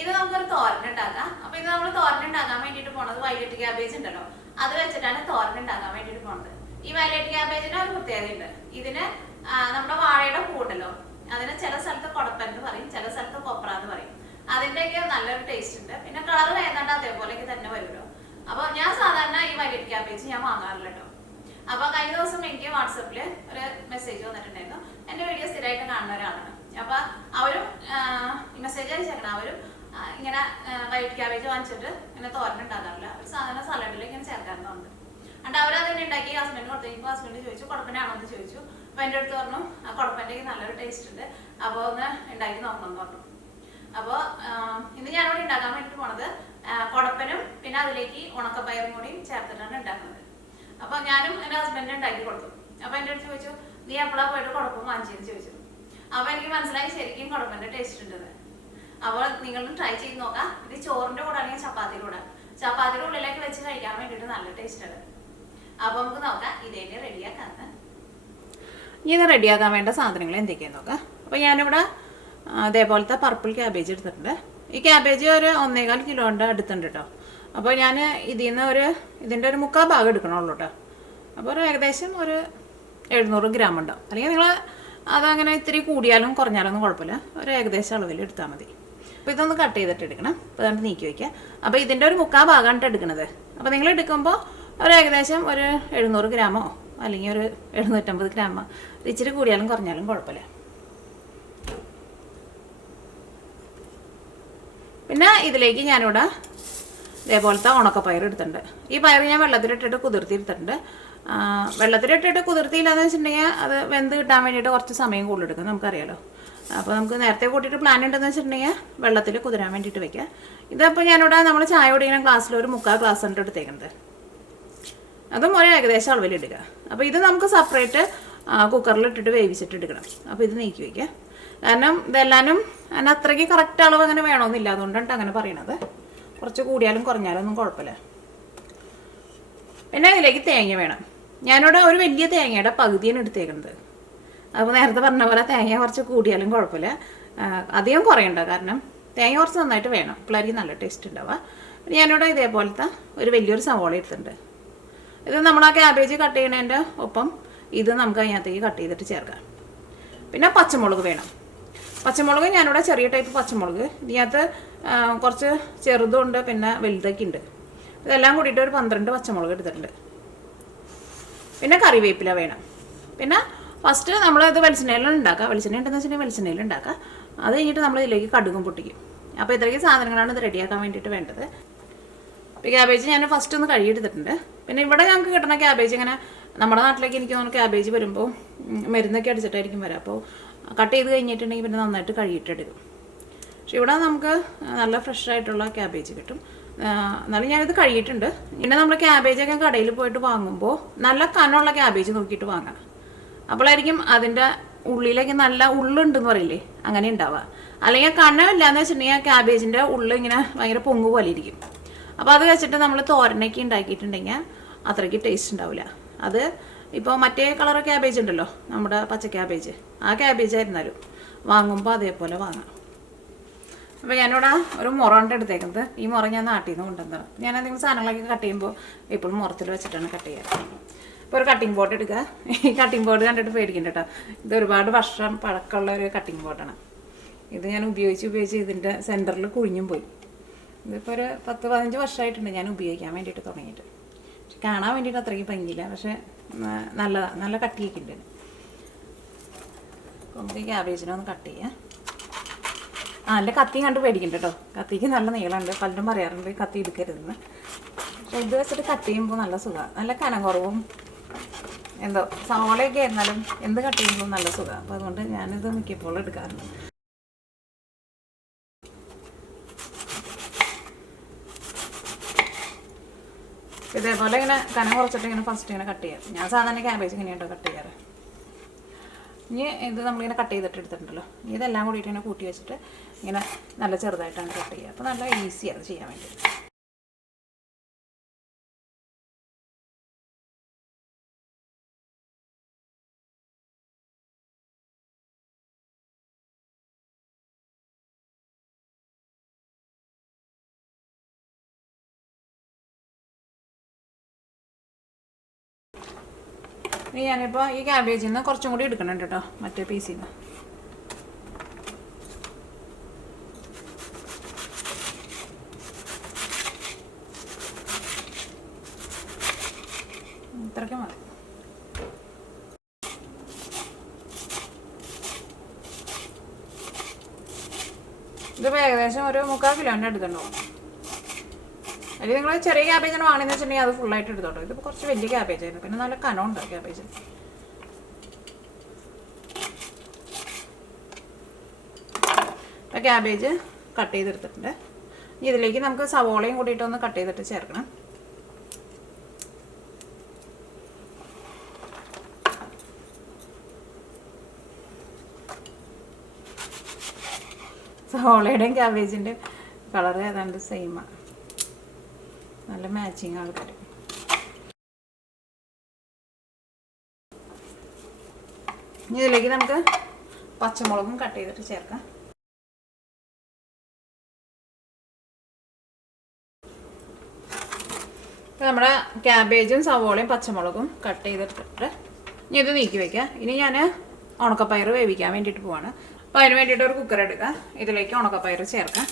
ഇത് നമുക്കൊരു തോരൻ ഉണ്ടാക്കാം. അപ്പൊ ഇത് നമ്മൾ തോരൻ ഉണ്ടാക്കാൻ വേണ്ടിയിട്ട് പോണത് വയലറ്റ് ക്യാബേജ് ഉണ്ടല്ലോ, അത് വെച്ചിട്ടാണ് തോരൻ ഉണ്ടാക്കാൻ വേണ്ടിയിട്ട് പോണത്. ഈ വയലറ്റ് ക്യാബേജിന് ഒരു പ്രത്യേകതയുണ്ട്. ഇതിന് നമ്മുടെ വാഴയുടെ പൂണ്ടല്ലോ, അതിന് ചില സ്ഥലത്ത് കൊടപ്പൻ എന്ന് പറയും, ചില സ്ഥലത്ത് കൊപ്ര എന്ന് പറയും. അതിന്റെയൊക്കെ നല്ലൊരു ടേസ്റ്റ് ഉണ്ട്. പിന്നെ കളർ ഏതാണ്ട് അതേപോലെയൊക്കെ തന്നെ വരുമല്ലോ. അപ്പൊ ഞാൻ സാധാരണ ഈ വയലറ്റ് ക്യാബേജ് ഞാൻ വാങ്ങാറില്ല കേട്ടോ. അപ്പൊ കഴിഞ്ഞ ദിവസം എനിക്ക് വാട്സപ്പിൽ ഒരു മെസ്സേജ് വന്നിട്ടുണ്ടായിരുന്നു. എന്റെ വീഡിയോ സ്ഥിരമായിട്ട് കാണുന്ന ഒരാളാണ്. അപ്പൊ അവരും മെസ്സേജ് അയച്ചേക്കണം. അവരും ഇങ്ങനെ വൈറ്റ് ക്യാബേജ് വാങ്ങിച്ചിട്ട് ഇങ്ങനെ തോരൻ ഉണ്ടാക്കാറില്ല. ഒരു സാധാരണ സലാഡിൽ ഇങ്ങനെ ചേർക്കാറുണ്ട്. എന്നിട്ട് അവരത് തന്നെ ഉണ്ടാക്കി ഹസ്ബൻഡ് കൊടുത്തേക്കുമ്പോൾ ഹസ്ബൻഡ് ചോദിച്ചു കുഴപ്പനാണോ എന്ന് ചോദിച്ചു. അപ്പൊ എൻ്റെ അടുത്ത് പറഞ്ഞു കുഴപ്പൻ്റെ നല്ലൊരു ടേസ്റ്റ് ഉണ്ട്, അപ്പോൾ ഒന്ന് ഉണ്ടാക്കി നോക്കണം എന്ന് പറഞ്ഞു. അപ്പോൾ ഇന്ന് ഞാനിവിടെ ഉണ്ടാക്കാൻ വേണ്ടിയിട്ട് പോണത് കുടപ്പനും പിന്നെ അതിലേക്ക് ഉണക്കപ്പയറും കൂടി ചേർത്തിട്ടാണ് ഉണ്ടാക്കുന്നത്. അപ്പൊ ഞാനും എൻ്റെ ഹസ്ബൻഡിനെ ഉണ്ടാക്കി കൊടുത്തു. അപ്പൊ എൻ്റെ അടുത്ത് ചോദിച്ചു നീ എപ്പോഴാ പോയിട്ട് കുഴപ്പം വാങ്ങിച്ചെന്ന് ചോദിച്ചു. അപ്പൊ എനിക്ക് മനസ്സിലായി ശരിക്കും കുഴപ്പന്റെ ടേസ്റ്റ് ഉണ്ടെന്ന്. അപ്പോൾ നിങ്ങളും ട്രൈ ചെയ്ത് നോക്കാം. ഇത് ചോറിന്റെ കൂടെ അല്ലെങ്കിൽ ചപ്പാത്തിയുടെ കൂടെ, ചപ്പാത്തിയുടെ ഉള്ളിലേക്ക് വെച്ച് കഴിക്കാൻ വേണ്ടിയിട്ട് നല്ല ടേസ്റ്റ് ആണ്. അപ്പൊ നമുക്ക് നോക്കാം ഇതേനെ റെഡിയാക്കാന്ന്. ഇത് റെഡിയാക്കാൻ വേണ്ട സാധനങ്ങൾ എന്തൊക്കെയാന്ന് നോക്കാം. അപ്പൊ ഞാനിവിടെ അതേപോലത്തെ പർപ്പിൾ ക്യാബേജ് എടുത്തിട്ടുണ്ട്. ഈ ക്യാബേജ് ഒരു 1.25 കിലോന്റെ അടുത്തുണ്ട് കേട്ടോ. അപ്പോൾ ഞാൻ ഇതിൻ്റെ ഒരു 3/4 ഭാഗം എടുക്കണുള്ളൂ കേട്ടോ. അപ്പോൾ ഒരു ഏകദേശം ഒരു 700 ഗ്രാം ഉണ്ടാവും. അല്ലെങ്കിൽ നിങ്ങൾ അതങ്ങനെ ഇത്തിരി കൂടിയാലും കുറഞ്ഞാലൊന്നും കുഴപ്പമില്ല, ഒരു ഏകദേശം അളവിൽ എടുത്താൽ മതി. അപ്പോൾ ഇതൊന്ന് കട്ട് ചെയ്തിട്ട് എടുക്കണം. അപ്പോൾ അതുകൊണ്ട് നീക്കി വയ്ക്കുക. അപ്പോൾ ഇതിൻ്റെ ഒരു 3/4 ഭാഗമാണ് എടുക്കുന്നത്. അപ്പോൾ നിങ്ങൾ എടുക്കുമ്പോൾ ഒരു ഏകദേശം ഒരു 700 ഗ്രാമോ അല്ലെങ്കിൽ ഒരു 750 ഗ്രാമോ, ഇച്ചിരി കൂടിയാലും കുറഞ്ഞാലും കുഴപ്പമില്ല. പിന്നെ ഇതിലേക്ക് ഞാനിവിടെ ഇതേപോലത്തെ ഉണക്കപ്പയർ എടുത്തിട്ടുണ്ട്. ഈ പയർ ഞാൻ വെള്ളത്തിലിട്ടിട്ട് കുതിർത്തിയെടുത്തിട്ടുണ്ട്. വെള്ളത്തിലിട്ടിട്ട് കുതിർത്തിയില്ലാന്ന് വെച്ചിട്ടുണ്ടെങ്കിൽ അത് വെന്ത് കിട്ടാൻ വേണ്ടിയിട്ട് കുറച്ച് സമയം കൂടുതലെടുക്കും, നമുക്കറിയാലോ. അപ്പോൾ നമുക്ക് നേരത്തെ കൂട്ടിയിട്ട് പ്ലാൻ ഉണ്ടെന്ന് വെച്ചിട്ടുണ്ടെങ്കിൽ വെള്ളത്തിൽ കുതിരാൻ വേണ്ടിയിട്ട് വെക്കുക. ഇതപ്പോൾ ഞാനിവിടെ നമ്മൾ ചായ കുടിക്കുന്ന ഗ്ലാസ്സിൽ ഒരു 3/4 ഗ്ലാസ് ആണ് എടുത്തേക്കുന്നത്. അതും ഒരു ഏകദേശം അളവിലിടുക. അപ്പോൾ ഇത് നമുക്ക് സെപ്പറേറ്റ് കുക്കറിലിട്ടിട്ട് വേവിച്ചിട്ട് എടുക്കണം. അപ്പോൾ ഇത് നീക്കി വയ്ക്കുക. കാരണം ഇതെല്ലാനും അതിന് അത്രയ്ക്ക് കറക്റ്റ് അളവ് അങ്ങനെ വേണമെന്നില്ല, അതുകൊണ്ടാണ് അങ്ങനെ പറയണത്. കുറച്ച് കൂടിയാലും കുറഞ്ഞാലും ഒന്നും കുഴപ്പമില്ല. പിന്നെ ഇതിലേക്ക് തേങ്ങ വേണം. ഞാനിവിടെ ഒരു വലിയ തേങ്ങയുടെ പകുതിയാണ് എടുത്തേക്കുന്നത്. അപ്പോൾ നേരത്തെ പറഞ്ഞ പോലെ തേങ്ങ കുറച്ച് കൂടിയാലും കുഴപ്പമില്ല, അധികം കുറയണ്ട. കാരണം തേങ്ങ കുറച്ച് നന്നായിട്ട് വേണം, പിള്ളേർക്ക് നല്ല ടേസ്റ്റ് ഉണ്ടാവുക. ഞാനിവിടെ ഇതേപോലത്തെ ഒരു വലിയൊരു സവോള എടുത്തിട്ടുണ്ട്. ഇത് നമ്മൾ ആ ക്യാബേജ് കട്ട് ചെയ്യുന്നതിൻ്റെ ഒപ്പം ഇത് നമുക്ക് അതിനകത്തേക്ക് കട്ട് ചെയ്തിട്ട് ചേർക്കാം. പിന്നെ പച്ചമുളക് വേണം. പച്ചമുളക് ഞാനിവിടെ ചെറിയ ടൈപ്പ് പച്ചമുളക്, ഇതിനകത്ത് കുറച്ച് ചെറുതുണ്ട് പിന്നെ വലുതൊക്കെ ഉണ്ട്. ഇതെല്ലാം കൂടിയിട്ട് ഒരു 12 പച്ചമുളക് എടുത്തിട്ടുണ്ട്. പിന്നെ കറിവേപ്പില വേണം. പിന്നെ ഫസ്റ്റ് നമ്മളിത് വെളിച്ചെണ്ണയിലാണ് ഉണ്ടാക്കുക. വെളിച്ചെണ്ണ ഉണ്ടെന്ന് വെച്ചിട്ടുണ്ടെങ്കിൽ വെളിച്ചെണ്ണയിൽ ഉണ്ടാക്കുക. അത് കഴിഞ്ഞിട്ട് നമ്മൾ ഇതിലേക്ക് കടുകും പൊട്ടിക്കും. അപ്പോൾ ഇത്രയ്ക്ക് സാധനങ്ങളാണ് ഇത് റെഡിയാക്കാൻ വേണ്ടിയിട്ട് വേണ്ടത്. അപ്പോൾ ക്യാബേജ് ഞാൻ ഫസ്റ്റ് ഒന്ന് കഴുകിയെടുത്തിട്ടുണ്ട്. പിന്നെ ഇവിടെ ഞങ്ങൾക്ക് കിട്ടുന്ന ക്യാബേജ് ഇങ്ങനെ നമ്മുടെ നാട്ടിലേക്ക് എനിക്ക് തോന്നുന്നു ക്യാബേജ് വരുമ്പോൾ മരുന്നൊക്കെ അടിച്ചിട്ടായിരിക്കും വരാം. അപ്പോൾ കട്ട് ചെയ്ത് കഴിഞ്ഞിട്ടുണ്ടെങ്കിൽ പിന്നെ നന്നായിട്ട് കഴുകിയിട്ടെടുക്കും. പക്ഷെ ഇവിടെ നമുക്ക് നല്ല ഫ്രഷ് ആയിട്ടുള്ള ക്യാബേജ് കിട്ടും. എന്നാലും ഞാനിത് കഴുകിയിട്ടുണ്ട്. പിന്നെ നമ്മൾ ക്യാബേജൊക്കെ കടയിൽ പോയിട്ട് വാങ്ങുമ്പോൾ നല്ല കനമുള്ള ക്യാബേജ് നോക്കിയിട്ട് വാങ്ങണം. അപ്പോഴായിരിക്കും അതിൻ്റെ ഉള്ളിലേക്ക് നല്ല ഉള്ളുണ്ടെന്ന് പറയില്ലേ, അങ്ങനെ ഉണ്ടാവുക. അല്ലെങ്കിൽ കനമില്ലാന്ന് വെച്ചിട്ടുണ്ടെങ്കിൽ ആ ക്യാബേജിൻ്റെ ഉള്ളിൽ ഇങ്ങനെ ഭയങ്കര പൊങ്ങ് പോലെ ഇരിക്കും. അപ്പോൾ അത് വെച്ചിട്ട് നമ്മൾ തോരനൊക്കെ ഉണ്ടാക്കിയിട്ടുണ്ടെങ്കിൽ അത്രയ്ക്ക് ടേസ്റ്റ് ഉണ്ടാവില്ല. അത് ഇപ്പോൾ മറ്റേ കളർ ക്യാബേജ് ഉണ്ടല്ലോ, നമ്മുടെ പച്ച ക്യാബേജ്, ആ ക്യാബേജ് ആയിരുന്നാലും വാങ്ങുമ്പോൾ അതേപോലെ വാങ്ങാം. അപ്പോൾ ഞാനിവിടെ ഒരു മുറണ്ട് എടുത്തേക്കുന്നത്. ഈ മുറ ഞാൻ നാട്ടിൽ നിന്ന് കൊണ്ടുവന്നതാണ്. ഞാൻ എന്തെങ്കിലും സാധനങ്ങളൊക്കെ കട്ട് ചെയ്യുമ്പോൾ എപ്പോഴും മുറത്തിൽ വെച്ചിട്ടാണ് കട്ട് ചെയ്യാറ്. ഇപ്പോൾ ഒരു കട്ടിംഗ് ബോർഡ് എടുക്കുക. ഈ കട്ടിംഗ് ബോർഡ് കണ്ടിട്ട് പേടിക്കണ്ട കേട്ടോ, ഇത് ഒരുപാട് വർഷം പഴക്കമുള്ള ഒരു കട്ടിംഗ് ബോർഡാണ്. ഇത് ഞാൻ ഉപയോഗിച്ച് ഇതിൻ്റെ സെൻറ്ററിൽ കുഴിഞ്ഞും പോയി. ഇതിപ്പോൾ ഒരു 10-15 വർഷമായിട്ടുണ്ട് ഞാൻ ഉപയോഗിക്കാൻ വേണ്ടിയിട്ട് തുടങ്ങിയിട്ട്. പക്ഷെ കാണാൻ വേണ്ടിയിട്ട് അത്രയ്ക്ക് ഭംഗിയില്ല, പക്ഷേ നല്ലതാണ്, നല്ല കട്ടിയൊക്കെ ഉണ്ട്. നമുക്ക് ക്യാബേജിനെ ഒന്ന് കട്ട് ചെയ്യാം. നല്ല കത്തി കണ്ട് പേടിക്കണ്ട കേട്ടോ, കത്തിക്ക് നല്ല നീളമുണ്ട്. പലരും പറയാറുണ്ട് കത്തി എടുക്കരുതെന്ന്. പക്ഷെ ഇത് വെച്ചിട്ട് കട്ട് ചെയ്യുമ്പോൾ നല്ല സുഖമാണ്, നല്ല കനം കുറവും. എന്തോ സവോളയൊക്കെ ആയിരുന്നാലും എന്ത് കട്ട് ചെയ്യുമ്പോൾ നല്ല സുഖമാണ്. അപ്പോൾ അതുകൊണ്ട് ഞാനിത് മിക്കപ്പോഴും എടുക്കാറുണ്ട്. ഇതേപോലെ ഇങ്ങനെ കനം കുറച്ചിട്ട് ഇങ്ങനെ ഫസ്റ്റ് ഇങ്ങനെ കട്ട് ചെയ്യാം. ഞാൻ സാധാരണ ക്യാബേജ് ഇങ്ങനെയാട്ടോ കട്ട് ചെയ്യാറ്. ഇനി ഇത് നമ്മളിങ്ങനെ കട്ട് ചെയ്തിട്ട് എടുത്തിട്ടുണ്ടല്ലോ, ഇതെല്ലാം കൂടിയിട്ട് ഇങ്ങനെ കൂട്ടി വെച്ചിട്ട് ഇങ്ങനെ നല്ല ചെറുതായിട്ടാണ് കട്ട് ചെയ്യുക. അപ്പോൾ നല്ല ഈസിയാണ് ചെയ്യാൻ വേണ്ടി. ഇനി ഞാനിപ്പോൾ ഈ ക്യാബേജിൽ നിന്ന് കുറച്ചും കൂടി എടുക്കണുണ്ട് കേട്ടോ, മറ്റേ പീസിൽ നിന്ന്. ഇത്രയ്ക്ക് മതി. ഇതിപ്പോൾ ഏകദേശം ഒരു 3/4 കിലോൻ്റെ അടുത്തുണ്ടാവും. അല്ലെങ്കിൽ നിങ്ങൾ ചെറിയ ക്യാബേജാണ് വാങ്ങുന്നതെന്ന് വെച്ചിട്ടുണ്ടെങ്കിൽ അത് ഫുള്ളായിട്ട് എടുത്തോട്ടോ. ഇതിപ്പോൾ കുറച്ച് വലിയ ക്യാബേജായിരുന്നു, പിന്നെ നല്ല കനമുണ്ട് ക്യാബേജ്. അപ്പോൾ ക്യാബേജ് കട്ട് ചെയ്തെടുത്തിട്ടുണ്ട്. ഇതിലേക്ക് നമുക്ക് സവോളയും കൂടിയിട്ടൊന്ന് കട്ട് ചെയ്തിട്ട് ചേർക്കണം. സവോളയുടെയും ക്യാബേജിൻ്റെ കളർ ഏതാണ്ട് സെയിമാണ്, നല്ല മാച്ചിങ് ആൾക്കാർ. ഇനി ഇതിലേക്ക് നമുക്ക് പച്ചമുളകും കട്ട് ചെയ്തിട്ട് ചേർക്കാം. ഇപ്പം നമ്മുടെ ക്യാബേജും സവോളയും പച്ചമുളകും കട്ട് ചെയ്തിട്ടിട്ട് ഇനി ഇത് നീക്കി വയ്ക്കുക. ഇനി ഞാൻ ഉണക്കപ്പയർ വേവിക്കാൻ വേണ്ടിയിട്ട് പോവാണ്. അപ്പോൾ അതിന് വേണ്ടിയിട്ട് ഒരു കുക്കർ എടുക്കുക. ഇതിലേക്ക് ഉണക്കപ്പയർ ചേർക്കാം.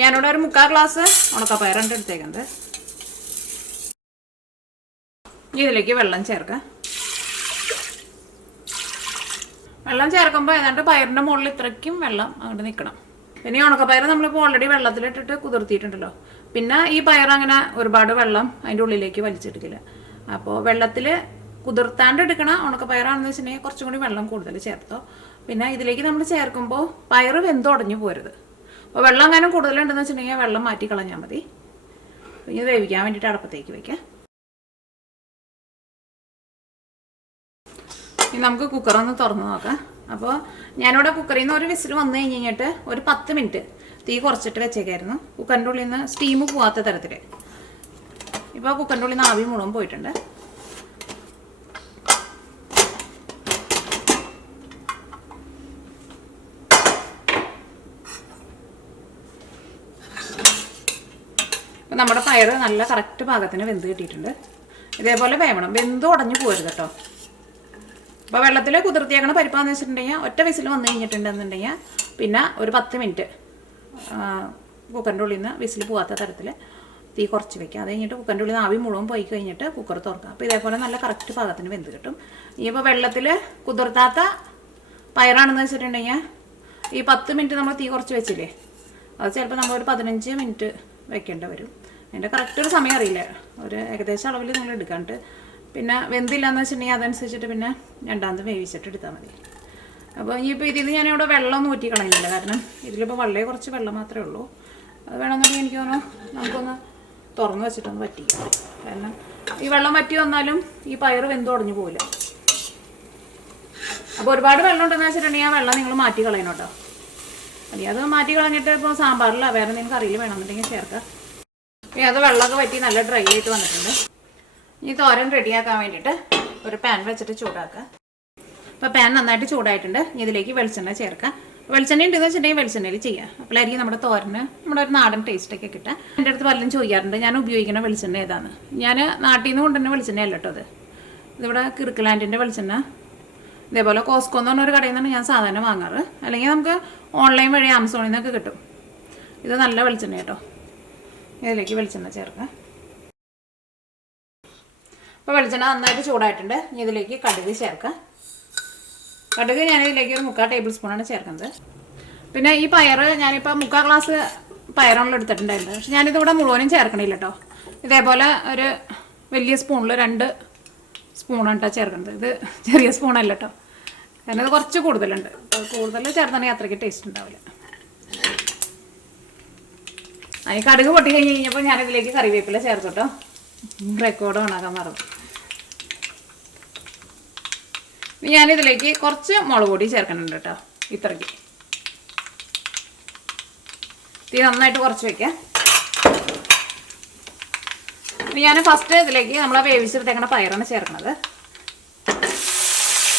ഞാനിവിടെ ഒരു 3/4 ഗ്ലാസ് ഉണക്കപ്പയറുണ്ട് എടുത്തേക്കുന്നത്. ഇതിലേക്ക് വെള്ളം ചേർക്കാം. വെള്ളം ചേർക്കുമ്പോൾ ഏതാണ്ട് പയറിൻ്റെ മുകളിൽ ഇത്രയ്ക്കും വെള്ളം അങ്ങോട്ട് നിൽക്കണം. പിന്നെ ഈ ഉണക്കപ്പയർ നമ്മളിപ്പോൾ ഓൾറെഡി വെള്ളത്തിലിട്ടിട്ട് കുതിർത്തിയിട്ടുണ്ടല്ലോ. പിന്നെ ഈ പയർ അങ്ങനെ ഒരുപാട് വെള്ളം അതിൻ്റെ ഉള്ളിലേക്ക് വലിച്ചെടുക്കില്ല. അപ്പോൾ വെള്ളത്തിൽ കുതിർത്താണ്ട് എടുക്കണ ഉണക്കപ്പയറാണെന്ന് വെച്ചിട്ടുണ്ടെങ്കിൽ കുറച്ചും കൂടി വെള്ളം കൂടുതൽ ചേർത്തോ. പിന്നെ ഇതിലേക്ക് നമ്മൾ ചേർക്കുമ്പോൾ പയർ വെന്തുടഞ്ഞു പോരുത്. അപ്പോൾ വെള്ളം അങ്ങനെ കൂടുതലുണ്ടെന്ന് വെച്ചിട്ടുണ്ടെങ്കിൽ വെള്ളം മാറ്റി കളഞ്ഞാൽ മതി. ഇത് വേവിക്കാൻ വേണ്ടിയിട്ട് അടുപ്പത്തേക്ക് വയ്ക്കാം. ഇനി നമുക്ക് കുക്കറൊന്ന് തുറന്ന് നോക്കാം. അപ്പോൾ ഞാനിവിടെ കുക്കറിൽ നിന്ന് ഒരു വിസിൽ വന്നു കഴിഞ്ഞിട്ട് ഒരു 10 മിനിറ്റ് തീ കുറച്ചിട്ട് വെച്ചേക്കായിരുന്നു, കുക്കറിൻ്റെ ഉള്ളിൽ നിന്ന് സ്റ്റീം പോവാത്ത തരത്തിൽ. ഇപ്പോൾ കുക്കറിൻ്റെ ഉള്ളിൽ നിന്ന് ആവി മുഴുവൻ പോയിട്ടുണ്ട്. നമ്മുടെ പയർ നല്ല കറക്റ്റ് പാകത്തിന് വെന്ത് കിട്ടിയിട്ടുണ്ട്. ഇതേപോലെ വേവണം, വെന്ത് ഉടഞ്ഞു പോരുത് കേട്ടോ. അപ്പോൾ വെള്ളത്തിൽ കുതിർത്തിയാക്കണ പരിപ്പാന്ന് വെച്ചിട്ടുണ്ടെങ്കിൽ ഒറ്റ വിസിൽ വന്നു കഴിഞ്ഞിട്ടുണ്ടെന്നുണ്ടെങ്കിൽ പിന്നെ ഒരു 10 മിനിറ്റ് കുക്കറിൻ്റെ ഉള്ളിൽ നിന്ന് വിസിൽ പോകാത്ത തരത്തിൽ തീ കുറച്ച് വെക്കുക. അത് കഴിഞ്ഞിട്ട് കുക്കറിൻ്റെ ഉള്ളിൽ നിന്ന് ആവി മുഴുവൻ പോയി കഴിഞ്ഞിട്ട് കുക്കർ തുറക്കുക. അപ്പോൾ ഇതേപോലെ നല്ല കറക്റ്റ് പാകത്തിന് വെന്ത് കിട്ടും. ഇനിയിപ്പോൾ വെള്ളത്തിൽ കുതിർത്താത്ത പയറാണെന്ന് വെച്ചിട്ടുണ്ടെങ്കിൽ ഈ 10 മിനിറ്റ് നമ്മൾ തീ കുറച്ച് വെച്ചില്ലേ, അത് ചിലപ്പോൾ നമ്മളൊരു 15 മിനിറ്റ് വെക്കേണ്ടി വരും. അതിൻ്റെ കറക്റ്റ് ഒരു സമയം അറിയില്ല, ഒരു ഏകദേശം അളവിൽ നിങ്ങൾ എടുക്കാണ്ട്. പിന്നെ വെന്തില്ലാന്ന് വെച്ചിട്ടുണ്ടെങ്കിൽ അതനുസരിച്ചിട്ട് പിന്നെ രണ്ടാമത് വേവിച്ചിട്ട് എടുത്താൽ മതി. അപ്പോൾ ഇനിയിപ്പോൾ ഇതിൽ ഞാനിവിടെ വെള്ളം ഊറ്റി കളയുന്നില്ല, കാരണം ഇതിലിപ്പോൾ വളരെ കുറച്ച് വെള്ളം മാത്രമേ ഉള്ളൂ. അത് വേണമെന്നുണ്ടെങ്കിൽ എനിക്ക് തോന്നുന്നു നമുക്കൊന്ന് തുറന്ന് വെച്ചിട്ടൊന്ന് വറ്റിക്കാം. കാരണം ഈ വെള്ളം വറ്റി വന്നാലും ഈ പയർ വെന്തുടഞ്ഞു പോകില്ല. അപ്പോൾ ഒരുപാട് വെള്ളം ഉണ്ടെന്ന് വെച്ചിട്ടുണ്ടെങ്കിൽ ആ വെള്ളം നിങ്ങൾ മാറ്റി കളയണം കേട്ടോ. അല്ലെങ്കിൽ അത് മാറ്റി കളഞ്ഞിട്ട് ഇപ്പോൾ സാമ്പാറില്ല വേറെ എന്തെങ്കിലും കറിയിൽ വേണമെന്നുണ്ടെങ്കിൽ ചേർക്കാം. ഇനി അത് വെള്ളമൊക്കെ വറ്റി നല്ല ഡ്രൈ ആയിട്ട് വന്നിട്ടുണ്ട്. ഈ തോരൻ റെഡിയാക്കാൻ വേണ്ടിയിട്ട് ഒരു പാൻ വെച്ചിട്ട് ചൂടാക്കുക. അപ്പോൾ പാൻ നന്നായിട്ട് ചൂടായിട്ടുണ്ട്. ഇതിലേക്ക് വെളിച്ചെണ്ണ ചേർക്കാം. വെളിച്ചെണ്ണ ഉണ്ടെന്ന് വെച്ചിട്ടുണ്ടെങ്കിൽ വെളിച്ചെണ്ണയിൽ ചെയ്യാം. അപ്പോഴായിരിക്കും നമ്മുടെ തോരന് നമ്മുടെ ഒരു നാടൻ ടേസ്റ്റൊക്കെ കിട്ടുക. എൻ്റെ അടുത്ത് പലരും ചോദിക്കാറുണ്ട് ഞാൻ ഉപയോഗിക്കുന്ന വെളിച്ചെണ്ണ ഏതാണ്. ഞാൻ നാട്ടിൽ നിന്ന് കൊണ്ടുവരുന്ന വെളിച്ചെണ്ണ അല്ല കേട്ടോ. ഇതിവിടെ കിർക്കലാൻഡിൻ്റെ വെളിച്ചെണ്ണ, ഇതേപോലെ കോസ്കോ എന്ന് പറഞ്ഞൊരു കടയിൽ നിന്നാണ് ഞാൻ സാധാരണ വാങ്ങാറ്. അല്ലെങ്കിൽ നമുക്ക് ഓൺലൈൻ വഴി ആമസോണിൽ നിന്നൊക്കെ കിട്ടും. ഇത് നല്ല വെളിച്ചെണ്ണ കേട്ടോ. ഇതിലേക്ക് വെളിച്ചെണ്ണ ചേർക്കാം. അപ്പോൾ വെളിച്ചെണ്ണ നന്നായിട്ട് ചൂടായിട്ടുണ്ട്. ഇനി ഇതിലേക്ക് കടുക് ചേർക്കാം. കടുക് ഞാനിതിലേക്ക് ഒരു 3/4 ടേബിൾ സ്പൂണാണ് ചേർക്കുന്നത്. പിന്നെ ഈ പയർ ഞാനിപ്പോൾ 3/4 ഗ്ലാസ് പയറാണല്ലോ എടുത്തിട്ടുണ്ടായിരുന്നത്. പക്ഷെ ഞാനിതിവിടെ മുഴുവനും ചേർക്കണില്ല കേട്ടോ. ഇതേപോലെ ഒരു വലിയ സ്പൂണിൽ 2 സ്പൂണാണ് കേട്ടോ ചേർക്കുന്നത്. ഇത് ചെറിയ സ്പൂണല്ല കേട്ടോ, കാരണം ഇത് കുറച്ച് കൂടുതലുണ്ട്. കൂടുതൽ ചേർത്താണെങ്കിൽ അത്രയ്ക്ക് ടേസ്റ്റ് ഉണ്ടാവില്ല. അതിന് കടുക് പൊട്ടി കഴിഞ്ഞപ്പോൾ ഞാനിതിലേക്ക് കറിവേപ്പില ചേർത്ത് കേട്ടോ. റെക്കോർഡ് ഓണാക്കാൻ മറന്നു. ഞാനിതിലേക്ക് കുറച്ച് മുളക് പൊടി ചേർക്കുന്നുണ്ട് കേട്ടോ. ഇത്രയ്ക്ക് തീ നന്നായിട്ട് കുറച്ച് വയ്ക്കാം. ഞാൻ ഫസ്റ്റ് ഇതിലേക്ക് നമ്മളെ വേവിച്ചെടുത്തേക്കണ പയറാണ് ചേർക്കുന്നത്.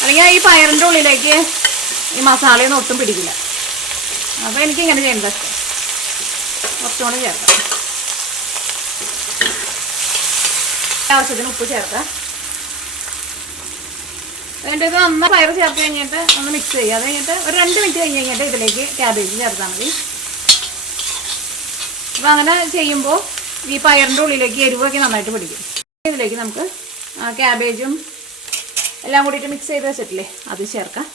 അല്ലെങ്കിൽ ഈ പയറിൻ്റെ ഉള്ളിലേക്ക് ഈ മസാലയൊന്നും ഒട്ടും പിടിക്കില്ല. അപ്പോൾ എനിക്കിങ്ങനെ ചെയ്യുന്നത് ഇഷ്ടം. കുറച്ചുകൂടി ചേർക്കാം. ആവശ്യത്തിന് ഉപ്പ് ചേർക്കാം. അതിൻ്റെ ഇത് നന്നായി പയർ ചേർത്ത് കഴിഞ്ഞിട്ട് ഒന്ന് മിക്സ് ചെയ്യുക. അത് കഴിഞ്ഞിട്ട് ഒരു 2 മിനിറ്റ് കഴിഞ്ഞ് കഴിഞ്ഞിട്ട് ഇതിലേക്ക് ക്യാബേജ് ചേർത്താൽ മതി. അപ്പോൾ അങ്ങനെ ചെയ്യുമ്പോൾ ഈ പയറിൻ്റെ ഉള്ളിലേക്ക് എരിവൊക്കെ നന്നായിട്ട് പിടിക്കും. ഇതിലേക്ക് നമുക്ക് ക്യാബേജും എല്ലാം കൂടിയിട്ട് മിക്സ് ചെയ്ത് വെച്ചിട്ടില്ലേ അത് ചേർക്കാം.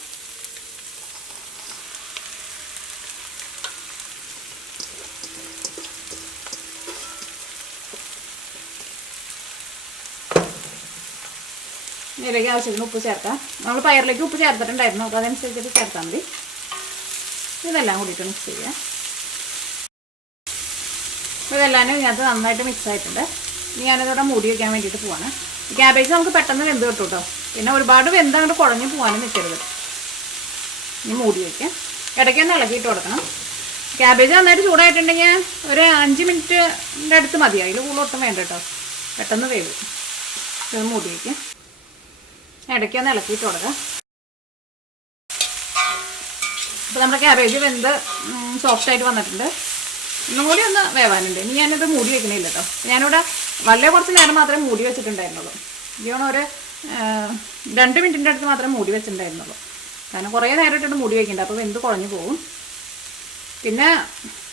ഇതിലേക്ക് ആവശ്യത്തിന് ഉപ്പ് ചേർക്കാം. നമ്മൾ പയറിലേക്ക് ഉപ്പ് ചേർത്തിട്ടുണ്ടായിരുന്നു, അപ്പോൾ അതനുസരിച്ചിട്ട് ചേർത്താൽ മതി. ഇതെല്ലാം കൂടിയിട്ട് മിക്സ് ചെയ്യുക. ഇതെല്ലാം ഇതിനകത്ത് നന്നായിട്ട് മിക്സ് ആയിട്ടുണ്ട്. ഇനി ഞാനിതോടെ മൂടി വയ്ക്കാൻ വേണ്ടിയിട്ട് പോവാണ്. ക്യാബേജ് നമുക്ക് പെട്ടെന്ന് വെന്ത് കിട്ടും കേട്ടോ. പിന്നെ ഒരുപാട് വെന്ത് അങ്ങോട്ട് കുഴഞ്ഞ് പോകാനും നിൽക്കരുത്. ഇനി മൂടി വയ്ക്കാം. ഇടയ്ക്കൊന്ന് ഇളക്കിയിട്ട് കൊടുക്കണം. ക്യാബേജ് നന്നായിട്ട് ചൂടായിട്ടുണ്ടെങ്കിൽ ഒരു 5 മിനിറ്റിൻ്റെ അടുത്ത് മതി. അതിൽ കൂടുതലൊട്ടും വേണ്ട കേട്ടോ, പെട്ടെന്ന് വേവും. ഇത് മൂടി വയ്ക്കാം. ഇടയ്ക്കൊന്ന് ഇളക്കിയിട്ട് കൊടുക്കാം. അപ്പോൾ നമ്മുടെ ക്യാബേജ് വെന്ത് സോഫ്റ്റായിട്ട് വന്നിട്ടുണ്ട്. ഒന്നും കൂടി ഒന്ന് വേവാനുണ്ട്. ഇനി ഞാനിത് മൂടി വെക്കണില്ല കേട്ടോ. ഞാനിവിടെ വളരെ കുറച്ച് നേരം മാത്രമേ മൂടി വെച്ചിട്ടുണ്ടായിരുന്നുള്ളൂ. ഇതാണ് ഒരു 2 മിനിറ്റിൻ്റെ അടുത്ത് മാത്രമേ മൂടി വെച്ചിട്ടുണ്ടായിരുന്നുള്ളൂ. കാരണം കുറേ നേരം ഇട്ടിട്ട് മൂടി വയ്ക്കണ്ട, അപ്പോൾ വെന്ത് കുഴഞ്ഞു പോകും. പിന്നെ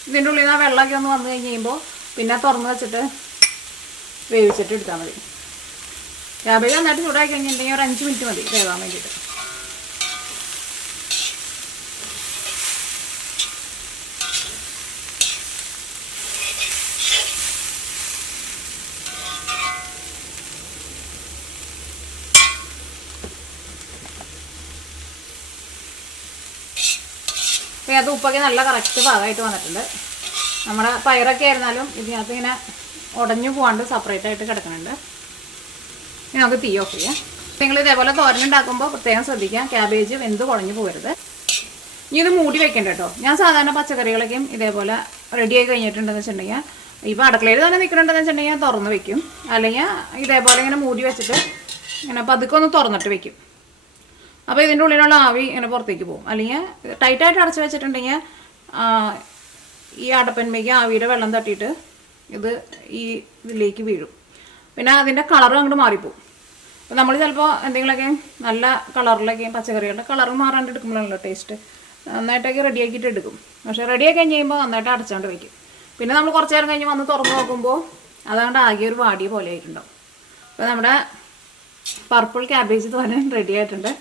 ഇതിൻ്റെ ഉള്ളിൽ നിന്ന് ആ വെള്ളമൊക്കെ ഒന്ന് വന്നു കഴിഞ്ഞ് കഴിയുമ്പോൾ പിന്നെ തുറന്ന് വെച്ചിട്ട് വേവിച്ചിട്ട് എടുത്താൽ മതി. ക്യാബേജ് നന്നായിട്ട് ചൂടാക്കി കഴിഞ്ഞിട്ടുണ്ടെങ്കിൽ ഒരു 5 മിനിറ്റ് മതി വേവാൻ വേണ്ടിയിട്ട്. അപ്പോൾ അത് ഉപ്പൊക്കെ നല്ല കറക്റ്റ് ഭാഗമായിട്ട് വന്നിട്ടുണ്ട്. നമ്മുടെ പയറൊക്കെ ആയിരുന്നാലും ഇതിനകത്ത് ഇങ്ങനെ ഉടഞ്ഞു പോകാണ്ട് സെപ്പറേറ്റ് ആയിട്ട് കിടക്കുന്നുണ്ട്. ഇനി നമുക്ക് തീ ഓഫ് ചെയ്യാം. നിങ്ങൾ ഇതേപോലെ തോരൻ ഉണ്ടാക്കുമ്പോൾ പ്രത്യേകം ശ്രദ്ധിക്കാം, ക്യാബേജ് വെന്ത് കുഴഞ്ഞു പോകരുത്. ഇനി ഇത് മൂടി വെക്കേണ്ട കേട്ടോ. ഞാൻ സാധാരണ പച്ചക്കറികളൊക്കെയും ഇതേപോലെ റെഡിയായി കഴിഞ്ഞിട്ടുണ്ടെന്ന് വെച്ചിട്ടുണ്ടെങ്കിൽ, ഇപ്പോൾ അടുക്കളയിൽ തന്നെ നിൽക്കുന്നുണ്ടെന്ന് വെച്ചിട്ടുണ്ടെങ്കിൽ തുറന്ന് വെക്കും. അല്ലെങ്കിൽ ഇതേപോലെ ഇങ്ങനെ മൂടി വെച്ചിട്ട് ഇങ്ങനെ പതുക്കെ ഒന്ന് തുറന്നിട്ട് വെക്കും. അപ്പോൾ ഇതിൻ്റെ ഉള്ളിലുള്ള ആവി ഇങ്ങനെ പുറത്തേക്ക് പോകും. അല്ലെങ്കിൽ ടൈറ്റായിട്ട് അടച്ച് വെച്ചിട്ടുണ്ടെങ്കിൽ ഈ അടപ്പന്മേക്ക് ആവിയുടെ വെള്ളം തട്ടിയിട്ട് ഇത് ഈ ഇതിലേക്ക് വീഴും. പിന്നെ അതിൻ്റെ കളറും അങ്ങോട്ട് മാറിപ്പോവും. അപ്പോൾ നമ്മൾ ചിലപ്പോൾ എന്തെങ്കിലുമൊക്കെ നല്ല കളറിലൊക്കെ പച്ചക്കറികളുടെ കളർ മാറാണ്ട് എടുക്കുമ്പോഴാണല്ലോ ടേസ്റ്റ്. നന്നായിട്ടൊക്കെ റെഡിയാക്കിയിട്ട് എടുക്കും. പക്ഷേ റെഡിയാക്കി കഴിഞ്ഞ് കഴിയുമ്പോൾ നന്നായിട്ട് അടച്ചുകൊണ്ട് വയ്ക്കും. പിന്നെ നമ്മൾ കുറച്ച് നേരം കഴിഞ്ഞ് വന്ന് തുറന്ന് നോക്കുമ്പോൾ അതുകൊണ്ട് ആകെ ഒരു വാടിയ പോലെ ആയിട്ടുണ്ടാവും. അപ്പോൾ നമ്മുടെ പർപ്പിൾ ക്യാബേജ് തോരൻ റെഡി ആയിട്ടുണ്ട്.